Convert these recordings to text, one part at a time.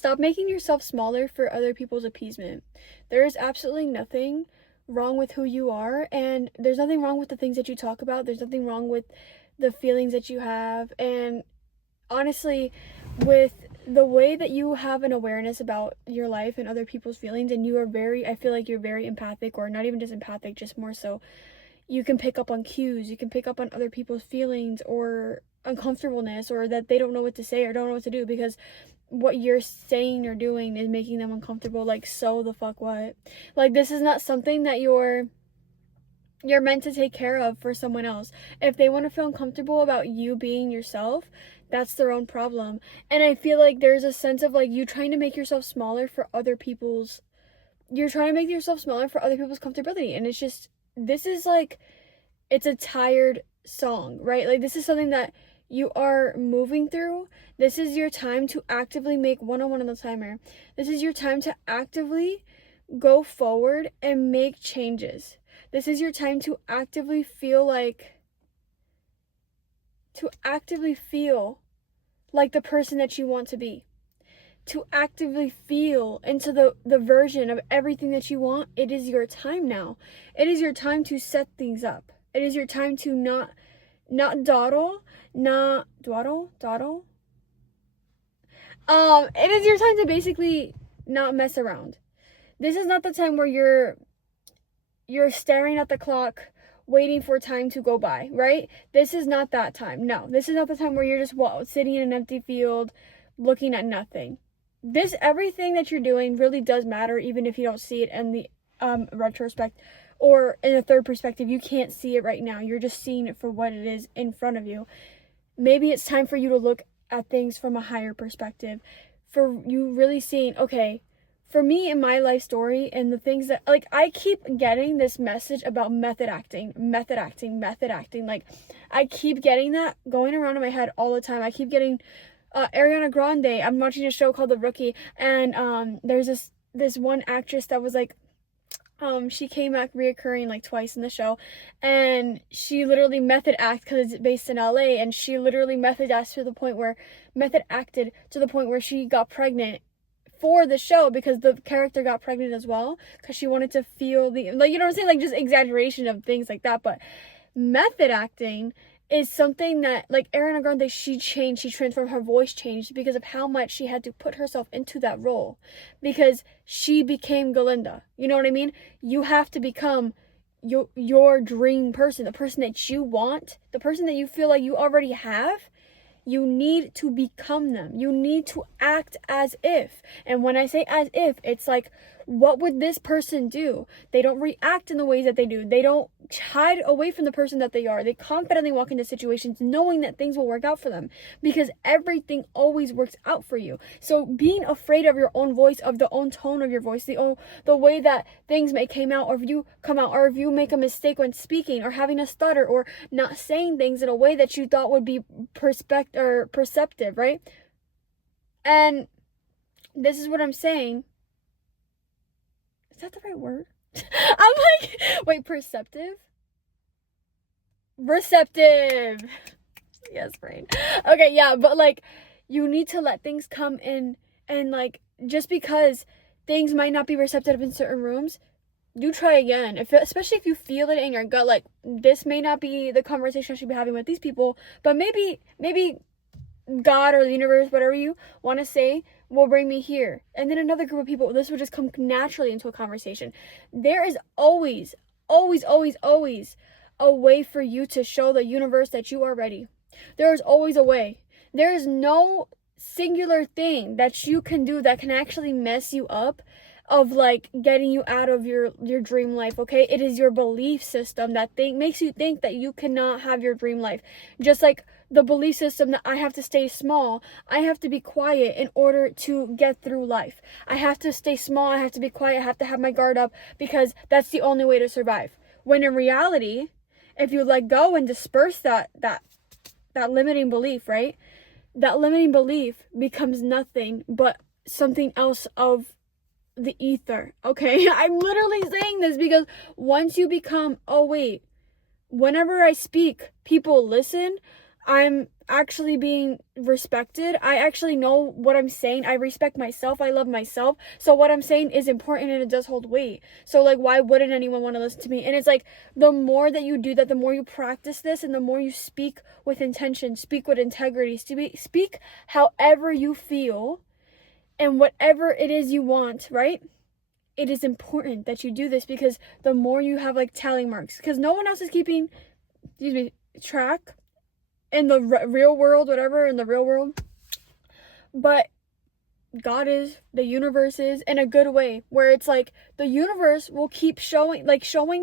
Stop making yourself smaller for other people's appeasement. There is absolutely nothing wrong with who you are, and there's nothing wrong with the things that you talk about. There's nothing wrong with the feelings that you have, and honestly, with the way that you have an awareness about your life and other people's feelings, and you are very, I feel like you're very empathic, or not even just empathic, just more so you can pick up on cues, you can pick up on other people's feelings or uncomfortableness, or that they don't know what to say or don't know what to do because what you're saying or doing is making them uncomfortable. Like, so the fuck what? Like, this is not something that you're meant to take care of for someone else. If they want to feel uncomfortable about you being yourself, that's their own problem. And I feel like there's a sense of like you trying to make yourself smaller for other people's comfortability, and it's just, this is like, it's a tired song, right? Like, this is something that you are moving through. This is your time to actively make 101 on the timer. This is your time to actively go forward and make changes. This is your time to actively feel like the person that you want to be. To actively feel into the version of everything that you want. It is your time now. It is your time to set things up. It is your time to not dawdle. It is your time to basically not mess around. This is not the time where you're staring at the clock, waiting for time to go by, right? This is not that time. No, this is not the time where you're just sitting in an empty field, looking at nothing. Everything that you're doing really does matter, even if you don't see it in the retrospect or in a third perspective. You can't see it right now. You're just seeing it for what it is in front of you. Maybe it's time for you to look at things from a higher perspective, for you really seeing, okay, for me in my life story and the things that, like, I keep getting this message about method acting. Like, I keep getting that going around in my head all the time. I keep getting Ariana Grande. I'm watching a show called The Rookie, and there's this one actress that was like, she came back reoccurring like twice in the show, and she literally method acted because it's based in LA, and she literally method acted to the point where she got pregnant for the show, because the character got pregnant as well, because she wanted to feel the, like, you know what I'm saying, like, just exaggeration of things like that. But method acting is something that, like, Ariana Grande, she transformed, her voice changed because of how much she had to put herself into that role, because she became Galinda. You know what I mean? You have to become your dream person, the person that you want, the person that you feel like you already have. You need to become them. You need to act as if. And when I say as if, it's like, what would this person do? They don't react in the ways that they do. They don't hide away from the person that they are. They confidently walk into situations knowing that things will work out for them, because everything always works out for you. So being afraid of your own voice, of the own tone of your voice, the way that things may come out, or if you make a mistake when speaking, or having a stutter, or not saying things in a way that you thought would be perceptive, right? And this is what I'm saying. Is that the right word? I'm like, wait, perceptive? Receptive. Yes, brain. Okay, yeah, but like, you need to let things come in, and like, just because things might not be receptive in certain rooms, you try again. Especially if you feel it in your gut, like, this may not be the conversation I should be having with these people, but maybe God or the universe, whatever you want to say, will bring me here. And then another group of people, this will just come naturally into a conversation. There is always a way for you to show the universe that you are ready. There is always a way. There is no singular thing that you can do that can actually mess you up, of like getting you out of your dream life, okay? It is your belief system that makes you think that you cannot have your dream life. Just like the belief system that I have to stay small, I have to be quiet in order to get through life. I have to stay small, I have to be quiet, I have to have my guard up, because that's the only way to survive. When in reality, if you let go and disperse that limiting belief, right? That limiting belief becomes nothing but something else of the ether, okay? I'm literally saying this because once you become, oh wait, whenever I speak, people listen, I'm actually being respected. I actually know what I'm saying. I respect myself. I love myself. So what I'm saying is important and it does hold weight. So like, why wouldn't anyone want to listen to me? And it's like, the more that you do that, the more you practice this, and the more you speak with intention, speak with integrity, speak however you feel and whatever it is you want, right? It is important that you do this, because the more you have like tally marks, because no one else is keeping, track in the real world, whatever, in the real world. But God is, the universe is, in a good way, where it's like the universe will keep showing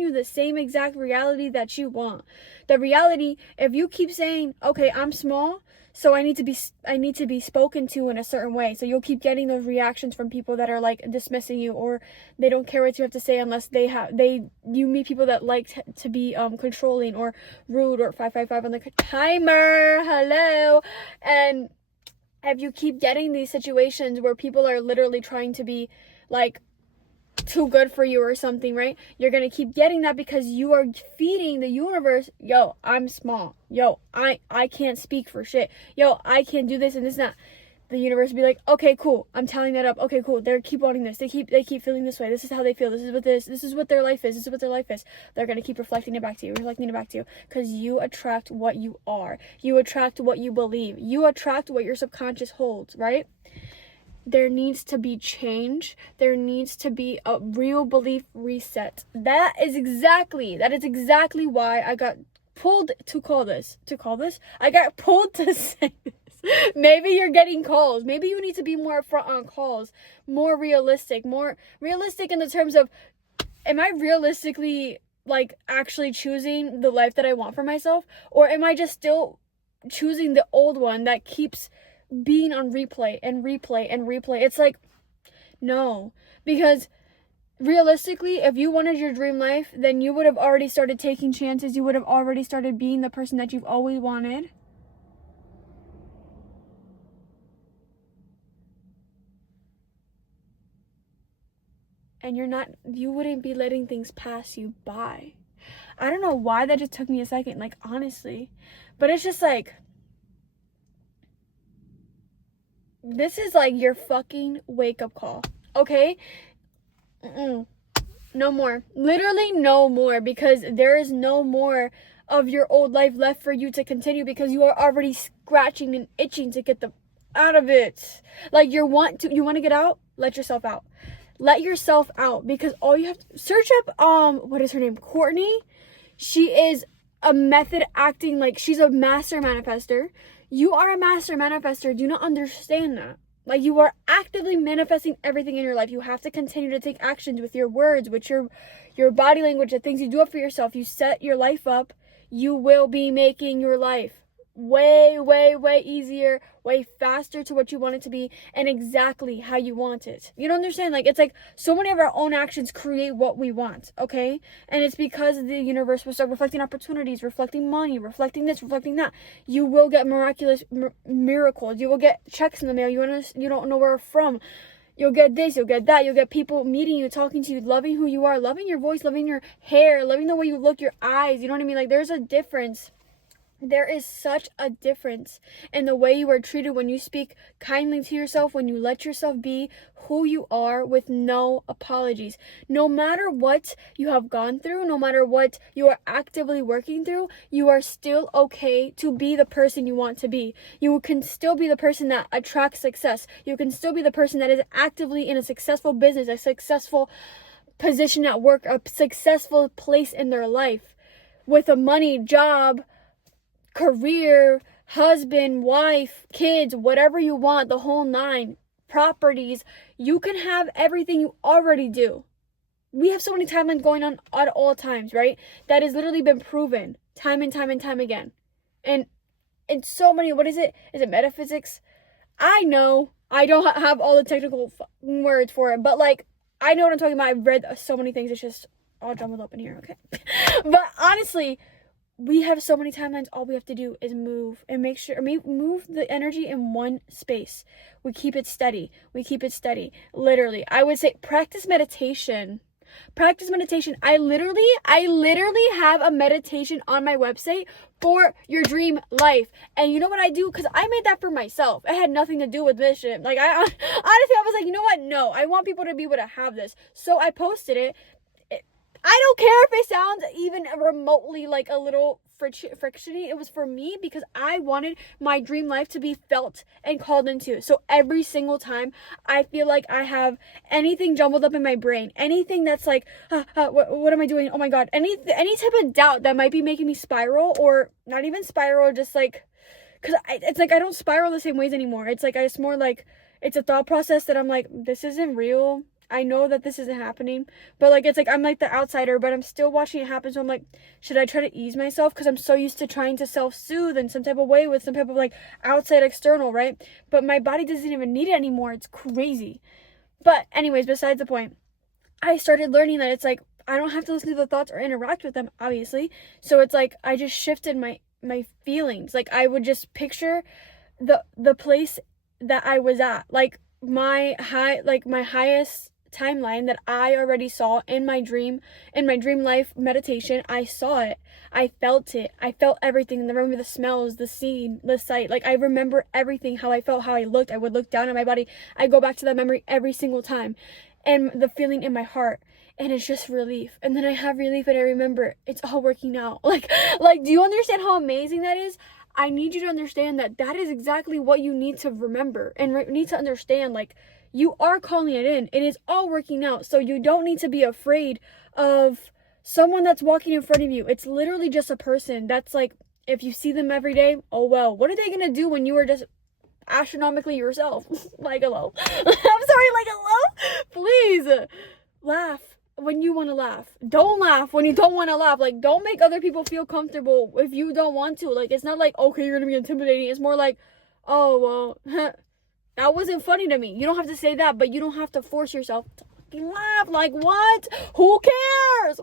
you the same exact reality that you want. The reality, if you keep saying, okay, I'm small, so I need to be spoken to in a certain way. So you'll keep getting those reactions from people that are like dismissing you, or they don't care what you have to say unless you meet people that like to be controlling or rude, or 555 on the timer. Hello. And if you keep getting these situations where people are literally trying to be like too good for you or something, right? You're gonna keep getting that because you are feeding the universe, yo, I'm small, yo, I can't speak for shit, yo, I can't do this and this and that. The universe will be like, okay, cool, I'm tallying that up, okay, cool, they keep wanting this, they keep feeling this way, this is how they feel, this is what their life is, they're gonna keep reflecting it back to you, because you attract what you are, you attract what you believe, you attract what your subconscious holds, right? There needs to be change. There needs to be a real belief reset. That is exactly why I got pulled to call this. I got pulled to say this. Maybe you're getting calls. Maybe you need to be more upfront on calls. More realistic in the terms of, am I realistically like actually choosing the life that I want for myself? Or am I just still choosing the old one that keeps being on replay and replay and replay? It's like, no, because realistically, if you wanted your dream life, then you would have already started taking chances. You would have already started being the person that you've always wanted. And you wouldn't be letting things pass you by. I don't know why that just took me a second, like, honestly, but it's just like, this is like your fucking wake-up call, okay? No more. Literally no more, because there is no more of your old life left for you to continue, because you are already scratching and itching to get out of it. Like, you want to get out? Let yourself out. Let yourself out, because all you have to search up what is her name? Courtney. She is a method acting, like, she's a master manifester. You are a master manifester. Do you not understand that? Like, you are actively manifesting everything in your life. You have to continue to take actions with your words, with your body language, the things you do up for yourself. You set your life up. You will be making your life way, way, way easier, way faster to what you want it to be, and exactly how you want it. You don't understand? Like, it's like so many of our own actions create what we want, okay? And it's because the universe will start reflecting opportunities, reflecting money, reflecting this, reflecting that. You will get miraculous miracles. You will get checks in the mail. You don't know where from. You'll get this, you'll get that, you'll get people meeting you, talking to you, loving who you are, loving your voice, loving your hair, loving the way you look, your eyes, you know what I mean? Like, there's a difference. There is such a difference in the way you are treated when you speak kindly to yourself, when you let yourself be who you are with no apologies. No matter what you have gone through, no matter what you are actively working through, you are still okay to be the person you want to be. You can still be the person that attracts success. You can still be the person that is actively in a successful business, a successful position at work, a successful place in their life with a money, job, career, husband, wife, kids, whatever you want, the whole nine, properties. You can have everything you already do. We have so many timelines going on at all times, right? That has literally been proven time and time and time again. And in so many, what is it? Is it metaphysics? I know I don't have all the technical words for it, but like, I know what I'm talking about. I've read so many things. It's just all jumbled up in here, okay? But honestly, we have so many timelines. All we have to do is move and make sure, move the energy in one space. We keep it steady. Literally, I would say practice meditation. Practice meditation. I literally have a meditation on my website for your dream life. And you know what I do? Because I made that for myself. It had nothing to do with this shit. Like, I honestly, I was like, you know what? No, I want people to be able to have this. So I posted it. I don't care if it sounds even remotely like a little frictiony. It was for me because I wanted my dream life to be felt and called into. So every single time I feel like I have anything jumbled up in my brain, anything that's like, what am I doing? Oh my God. Any type of doubt that might be making me spiral, or not even spiral, just like, because it's like I don't spiral the same ways anymore. It's like it's more like it's a thought process that I'm like, this isn't real. I know that this isn't happening, but like it's like I'm like the outsider, but I'm still watching it happen. So I'm like, should I try to ease myself? Because I'm so used to trying to self-soothe in some type of way with some type of like outside external, right? But my body doesn't even need it anymore. It's crazy. But anyways, besides the point, I started learning that it's like I don't have to listen to the thoughts or interact with them, obviously. So it's like I just shifted my feelings. Like I would just picture the place that I was at, like my highest timeline that I already saw in my dream life meditation. I saw it. I felt it. I felt everything. And I remember the smells, the scene, the sight. Like I remember everything, how I felt, how I looked. I would look down at my body. I go back to that memory every single time. And the feeling in my heart. And it's just relief. And then I have relief and I remember it's all working out. Like do you understand how amazing that is? I need you to understand that that is exactly what you need to remember and need to understand. Like, you are calling it in. It is all working out. So you don't need to be afraid of someone that's walking in front of you. It's literally just a person that's like, if you see them every day, oh well, what are they going to do when you are just astronomically yourself? Like, hello. I'm sorry, like, hello? Please laugh when you want to laugh. Don't laugh when you don't want to laugh. Like, don't make other people feel comfortable if you don't want to. Like, it's not like, okay, you're gonna be intimidating. It's more like, oh well, that wasn't funny to me. You don't have to say that, but you don't have to force yourself to fucking laugh. Like, what? Who cares?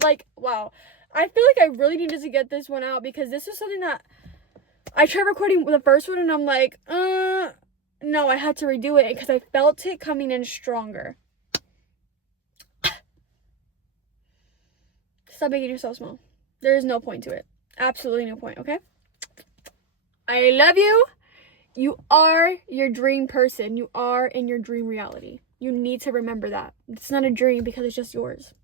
Like, wow. I feel like I really needed to get this one out because this is something that I tried recording the first one and I'm like, no, I had to redo it because I felt it coming in stronger. Stop making yourself small. There is no point to it. Absolutely no point, okay? I love you. You are your dream person. You are in your dream reality. You need to remember that. It's not a dream because it's just yours.